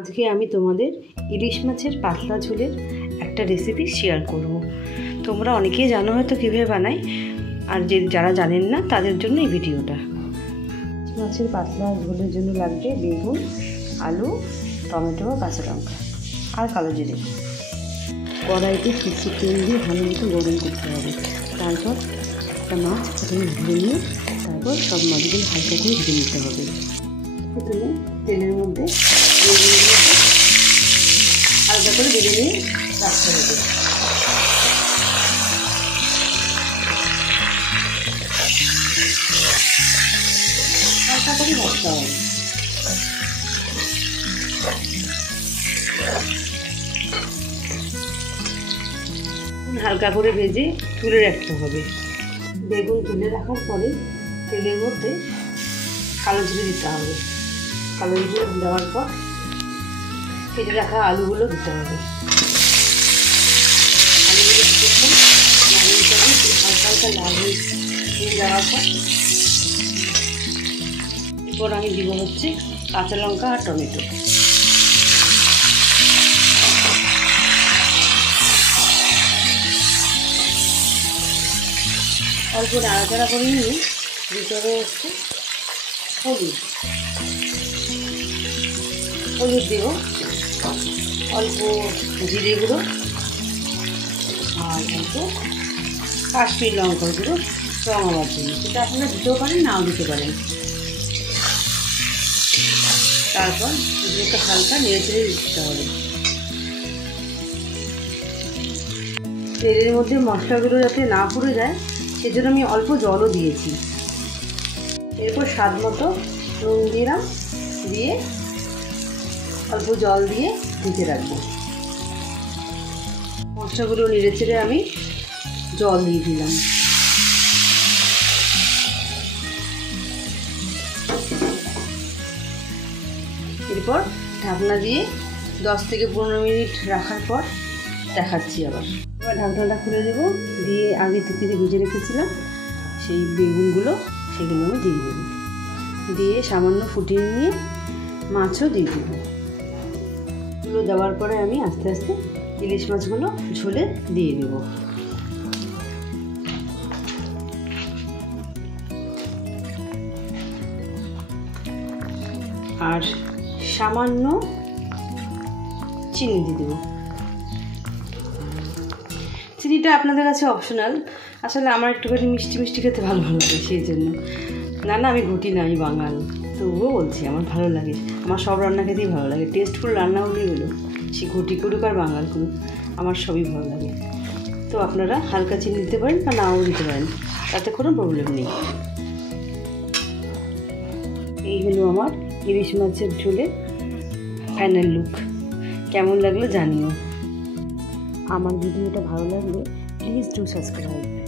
আজকে আমি তোমাদের ইলিশ মাছের পাতলা ঝোলের একটা রেসিপি শেয়ার করব। তোমরা অনেকেই জানো হয়তো কীভাবে বানাই, আর যারা জানেন না তাদের জন্য এই ভিডিওটা। মাছের পাতলা ঝোলের জন্য লাগবে বেগুন, আলু, টমেটো, কাঁচা লঙ্কা আর কালো জিরে। কড়াইতে কিছু তেল দিয়ে ভালো মতো গরম করতে হবে। তারপর একটা মাছ প্রথমে ধরে নিয়ে তারপর সব মাছগুলো হালকা করে ভেজে নিতে হবে। প্রথমে তেলের মধ্যে হালকা করে ভেজে নিয়ে রাখতে হবে। হালকা করে ভাজতে হবে। হালকা করে ভেজে তুলে রাখতে হবে। বেগুন তুলে রাখার পরে তেলের মধ্যে কালো জিরে দিতে হবে। কালো জিরে দেওয়ার পর কেটে রাখা আলুগুলো দিতে হবে। আলুগুলো হালকা হালকা লাল হয়ে যাওয়ার পর এরপর আমি দিব হচ্ছে কাঁচা লঙ্কা আর টমেটো। অল্প নাড়াচাড়া করে নিয়ে ভিতরে হচ্ছে হলুদ দেব, অল্প জিরে গুঁড়ো আর অল্প কাশ্মীর লঙ্কা গুঁড়ো রং হওয়ার জন্য। সেটা আপনারা দিতেও পারেন, নাও দিতে পারেন। তারপর এগুলোকে হালকা নেড়ে চেড়ে দিতে হবে। তেলের মধ্যে মশলাগুলো যাতে না পুড়ে যায় সেজন্য আমি অল্প জলও দিয়েছি। এরপর স্বাদ মতো নুন দিলাম, দিয়ে অল্প জল দিয়ে ঢেকে রাখবো। মশলাগুলো নেড়ে চেড়ে আমি জল দিয়ে দিলাম। এরপর ঢাকনা দিয়ে 10 থেকে 15 মিনিট রাখার পর দেখাচ্ছি আবার। এবার ঢাকনাটা খুলে দেবো, দিয়ে আগে থেকে যে ভেজে রেখেছিলাম সেই বেগুনগুলো সেগুলো আমি দিয়ে দেবো। দিয়ে সামান্য ফুটিয়ে নিয়ে মাছও দিয়ে দেবো। এগুলো দেওয়ার পরে আমি আস্তে আস্তে ইলিশ মাছগুলো ঝোলে দিয়ে দেবো। আর সামান্য চিনি দিয়ে দেবো। চিনিটা আপনাদের কাছে অপশনাল। আসলে আমার একটুখানি মিষ্টি মিষ্টি খেতে ভালো লাগে, সেই জন্য। না আমি ঘটি না, আমি বাঙাল, তবুও বলছি আমার ভালো লাগে। আমার সব রান্না খেতেই ভালো লাগে। টেস্টফুল রান্না হলেই হলো, সে ঘটি করুক আর বাঙাল করুক, আমার সবই ভালো লাগে। তো আপনারা হালকা চিনি দিতে পারেন বা নাও দিতে পারেন, তাতে কোনো প্রবলেম নেই। এই হলো আমার ইলিশ মাছের ঝোলের ফাইনাল লুক। কেমন লাগলো জানিও। আমার ভিডিওটা ভালো লাগলে প্লিজ ডু সাবস্ক্রাইব।